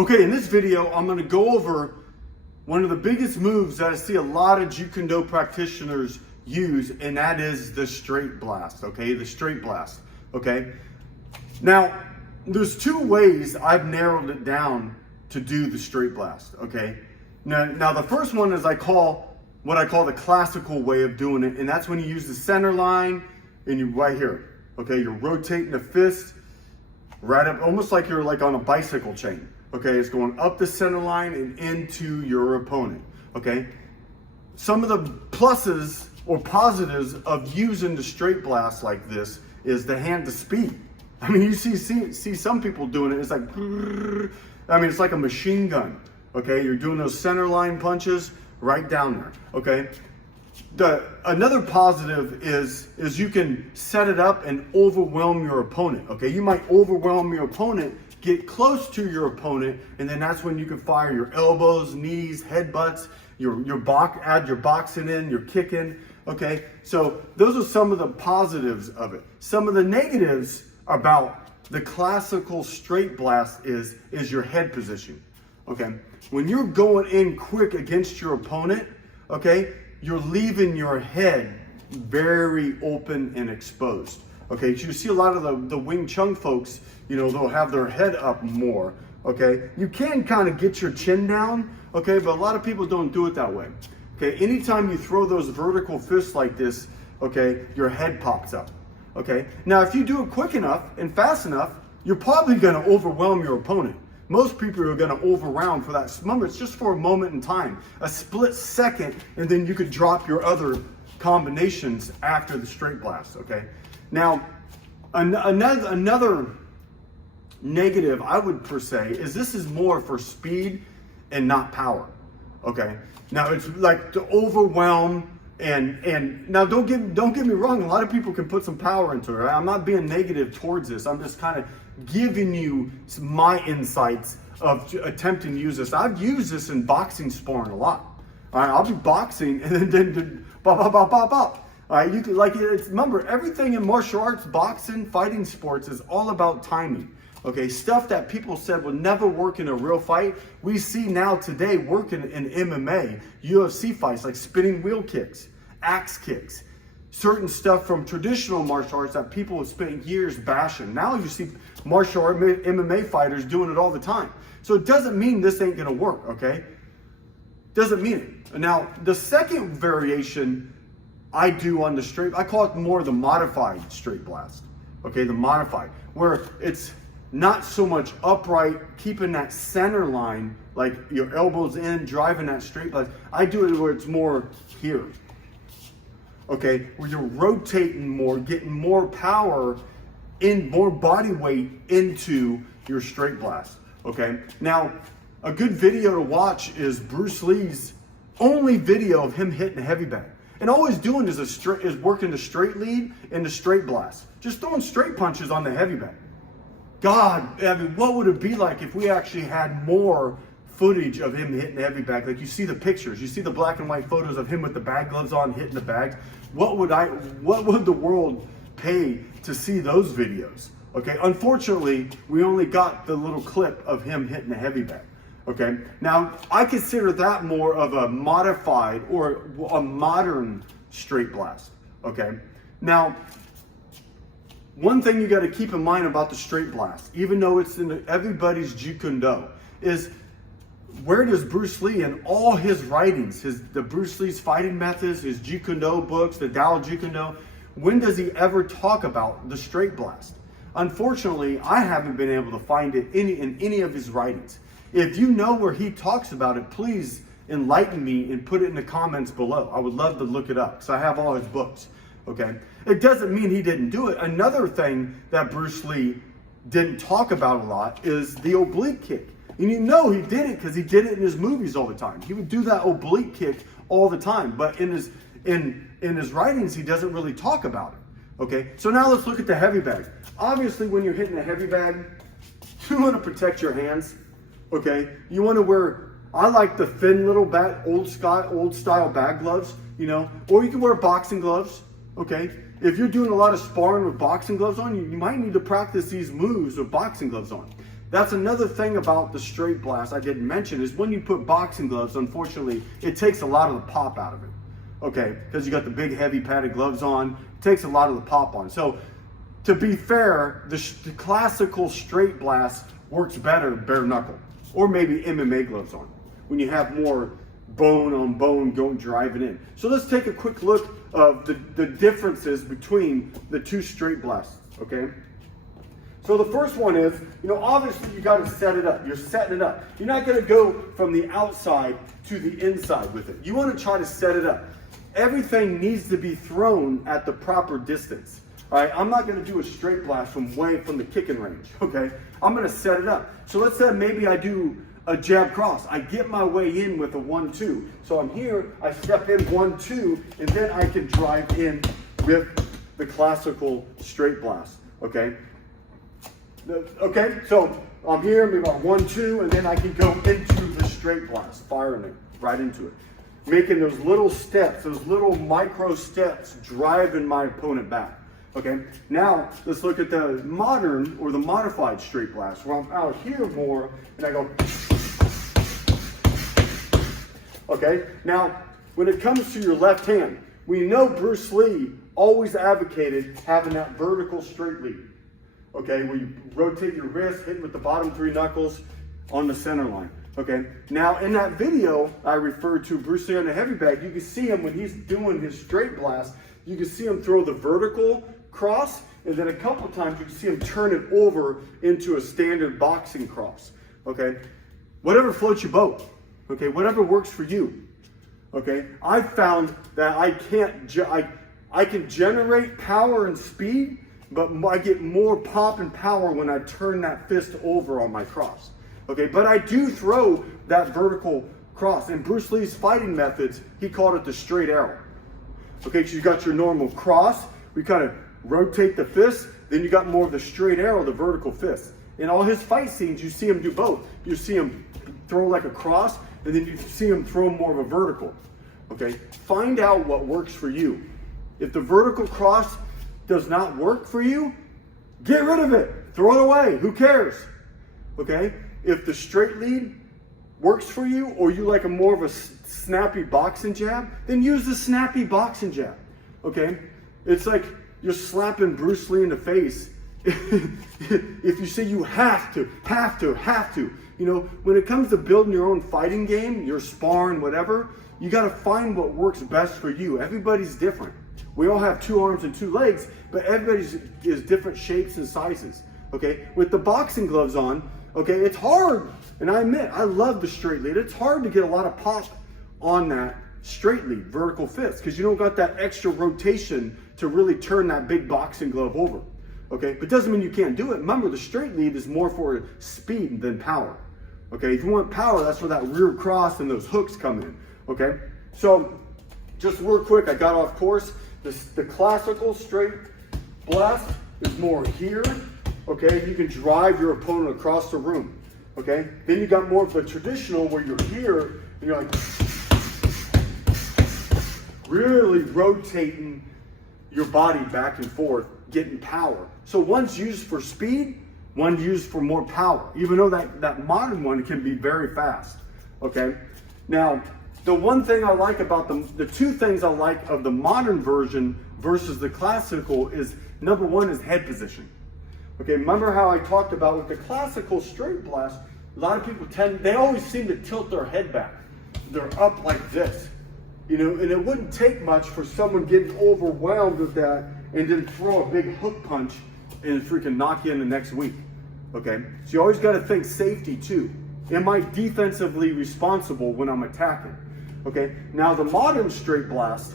Okay, in this video, I'm gonna go over one of the biggest moves that I see a lot of Jeet Kune Do practitioners use, and that is the straight blast, okay? The straight blast, okay? Now, there's two ways I've narrowed it down to do the straight blast, okay? Now the first one is what I call the classical way of doing it, and that's when you use the center line and you right here, okay? You're rotating the fist right up, almost like you're like on a bicycle chain. Okay, it's going up the center line and into your opponent, okay? Some of the pluses or positives of using the straight blast like this is the hand to speed. I mean, you see some people doing it, it's like, it's like a machine gun, okay? You're doing those center line punches right down there, okay? Another positive is you can set it up and overwhelm your opponent, okay? You might overwhelm your opponent, get close to your opponent, and then that's when you can fire your elbows, knees, headbutts, add your boxing in, your kicking, okay? So those are some of the positives of it. Some of the negatives about the classical straight blast is your head position, okay? When you're going in quick against your opponent, okay, you're leaving your head very open and exposed. Okay, so you see a lot of the Wing Chun folks, they'll have their head up more, okay? You can kind of get your chin down, okay, but a lot of people don't do it that way. Okay, anytime you throw those vertical fists like this, okay, your head pops up, okay? Now, if you do it quick enough and fast enough, you're probably gonna overwhelm your opponent. Most people are gonna overround for that. Remember, it's just for a moment in time, a split second, and then you could drop your other combinations after the straight blast, okay? Now, another negative I would per se is this is more for speed and not power, okay? Now it's like to overwhelm and now don't get me wrong, a lot of people can put some power into it, right? I'm not being negative towards this. I'm just kind of giving you my insights of attempting to use this. I've used this in boxing sparring a lot. All right, I'll be boxing and then bop, bop, bop, bop, bop. All right, you can remember, everything in martial arts, boxing, fighting sports is all about timing. Okay, stuff that people said would never work in a real fight, we see now today working in MMA, UFC fights, like spinning wheel kicks, axe kicks, certain stuff from traditional martial arts that people have spent years bashing. Now you see martial art MMA fighters doing it all the time. So it doesn't mean this ain't gonna work, okay? Doesn't mean it. Now, the second variation I do on the straight, I call it more the modified straight blast. Okay, the modified, where it's not so much upright, keeping that center line, like your elbows in, driving that straight blast. I do it where it's more here. Okay, where you're rotating more, getting more power more body weight into your straight blast. Okay, now a good video to watch is Bruce Lee's only video of him hitting a heavy bag. And all he's doing is working the straight lead and the straight blast. Just throwing straight punches on the heavy bag. God, I mean, what would it be like if we actually had more footage of him hitting the heavy bag? Like you see the pictures, you see the black and white photos of him with the bag gloves on, hitting the bags. What would the world pay to see those videos? Okay, unfortunately, we only got the little clip of him hitting the heavy bag. Okay, now I consider that more of a modified or a modern straight blast. Okay, now one thing you got to keep in mind about the straight blast, even though it's in everybody's Jeet Kune Do, is where does Bruce Lee and all his writings, the Bruce Lee's fighting methods, his Jeet Kune Do books, the Tao Jeet Kune Do, when does he ever talk about the straight blast? Unfortunately, I haven't been able to find it in any of his writings. If you know where he talks about it, please enlighten me and put it in the comments below. I would love to look it up because I have all his books, okay? It doesn't mean he didn't do it. Another thing that Bruce Lee didn't talk about a lot is the oblique kick. And you know he did it because he did it in his movies all the time. He would do that oblique kick all the time, but in his writings, he doesn't really talk about it, okay? So now let's look at the heavy bag. Obviously, when you're hitting a heavy bag, you want to protect your hands. Okay, you want to wear, I like the thin little old style bag gloves, or you can wear boxing gloves, okay? If you're doing a lot of sparring with boxing gloves on, you might need to practice these moves with boxing gloves on. That's another thing about the straight blast I didn't mention is when you put boxing gloves, unfortunately, it takes a lot of the pop out of it. Okay, because you got the big heavy padded gloves on, it takes a lot of the pop on. So to be fair, the classical straight blast works better bare knuckle, or maybe MMA gloves on, when you have more bone on bone going driving in. So let's take a quick look of the differences between the two straight blasts, okay? So the first one is, obviously you got to set it up. You're setting it up. You're not going to go from the outside to the inside with it. You want to try to set it up. Everything needs to be thrown at the proper distance. All right, I'm not going to do a straight blast from the kicking range, okay? I'm going to set it up. So let's say maybe I do a jab cross. I get my way in with a 1-2. So I'm here, I step in 1-2, and then I can drive in with the classical straight blast, okay? Okay, so I'm here, maybe about 1-2, and then I can go into the straight blast, firing it right into it. Making those little steps, those little micro steps, driving my opponent back. Okay, now let's look at the modern or the modified straight blast, where I'm out here more and I go. Okay, now when it comes to your left hand, we know Bruce Lee always advocated having that vertical straight lead. Okay, where you rotate your wrist, hitting with the bottom 3 knuckles on the center line. Okay, now in that video I referred to Bruce Lee on the heavy bag, you can see him when he's doing his straight blast, you can see him throw the vertical cross, and then a couple times you can see him turn it over into a standard boxing cross. Okay, whatever floats your boat. Okay, whatever works for you. Okay, I found that I can generate power and speed, but I get more pop and power when I turn that fist over on my cross. Okay, but I do throw that vertical cross. In Bruce Lee's fighting methods, he called it the straight arrow. Okay, so you got your normal cross, we kind of rotate the fist, then you got more of the straight arrow, the vertical fist. In all his fight scenes, you see him do both. You see him throw like a cross, and then you see him throw more of a vertical. Okay, find out what works for you. If the vertical cross does not work for you, get rid of it. Throw it away. Who cares? Okay, if the straight lead works for you, or you like a more of a snappy boxing jab, then use the snappy boxing jab. Okay, it's like you're slapping Bruce Lee in the face. If you say you have to, when it comes to building your own fighting game, your sparring, whatever, you got to find what works best for you. Everybody's different. We all have 2 arms and 2 legs, but everybody's is different shapes and sizes. Okay, with the boxing gloves on, okay, it's hard. And I admit, I love the straight lead. It's hard to get a lot of pop on that straight lead, vertical fist, because you don't got that extra rotation to really turn that big boxing glove over. Okay, but doesn't mean you can't do it. Remember, the straight lead is more for speed than power. Okay, if you want power, that's where that rear cross and those hooks come in. Okay, so just real quick, I got off course. The classical straight blast is more here. Okay, you can drive your opponent across the room. Okay, then you got more of the traditional where you're here and you're like really rotating your body back and forth, getting power. So one's used for speed, one's used for more power, even though that modern one can be very fast. Okay, now the one thing I like about the 2 things I like of the modern version versus the classical is, number one is head position. Okay, remember how I talked about with the classical straight blast, a lot of people they always seem to tilt their head back. They're up like this, and it wouldn't take much for someone getting overwhelmed with that and then throw a big hook punch and freaking knock you in the next week. Okay, so you always got to think safety too. Am I defensively responsible when I'm attacking? Okay, now the modern straight blast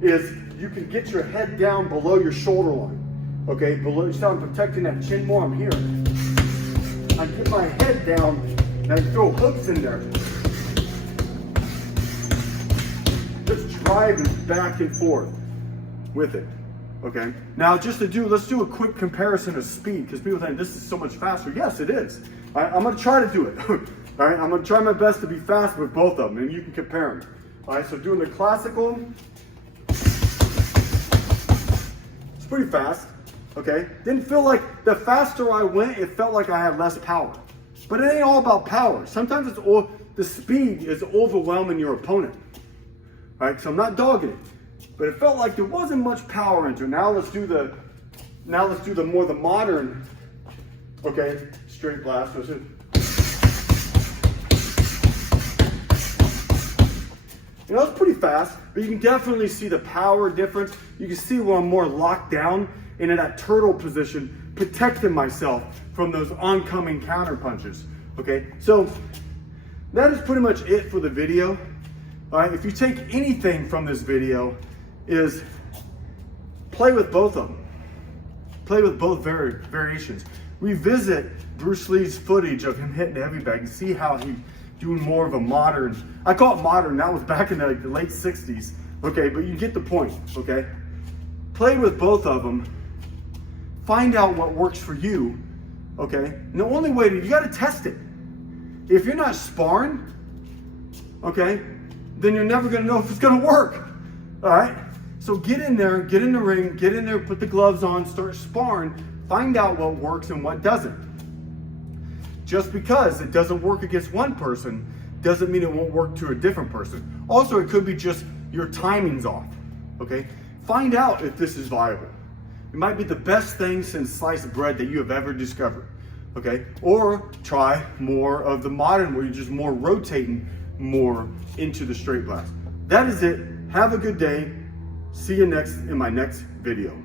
is you can get your head down below your shoulder line. Okay, below, I'm protecting that chin more. I'm here. I get my head down and I throw hooks in there. Just driving back and forth with it. Okay, now let's do a quick comparison of speed, because people think this is so much faster. Yes, it is. All right, I'm going to try to do it. All right, I'm going to try my best to be fast with both of them, and you can compare them. All right, so doing the classical, it's pretty fast. Okay, didn't feel like, the faster I went, it felt like I had less power. But it ain't all about power. Sometimes the speed is overwhelming your opponent. All right, so I'm not dogging it, but it felt like there wasn't much power into it. Now let's do the more modern, okay, straight blast. You know, it's pretty fast, but you can definitely see the power difference. You can see where I'm more locked down and in that turtle position, protecting myself from those oncoming counter punches. Okay, so that is pretty much it for the video. All right, if you take anything from this video, is play with both of them. Play with both variations. Revisit Bruce Lee's footage of him hitting the heavy bag and see how he's doing more of a modern, I call it modern, that was back in the late 60s. Okay, but you get the point, okay? Play with both of them. Find out what works for you, okay? And the only way you gotta test it. If you're not sparring, okay, then you're never gonna know if it's gonna work, all right? So get in there, get in the ring, get in there, put the gloves on, start sparring, find out what works and what doesn't. Just because it doesn't work against one person doesn't mean it won't work to a different person. Also, it could be just your timing's off, okay? Find out if this is viable. It might be the best thing since sliced bread that you have ever discovered, okay? Or try more of the modern where you're just more rotating more into the straight blast. That is it. Have a good day. See you in my next video.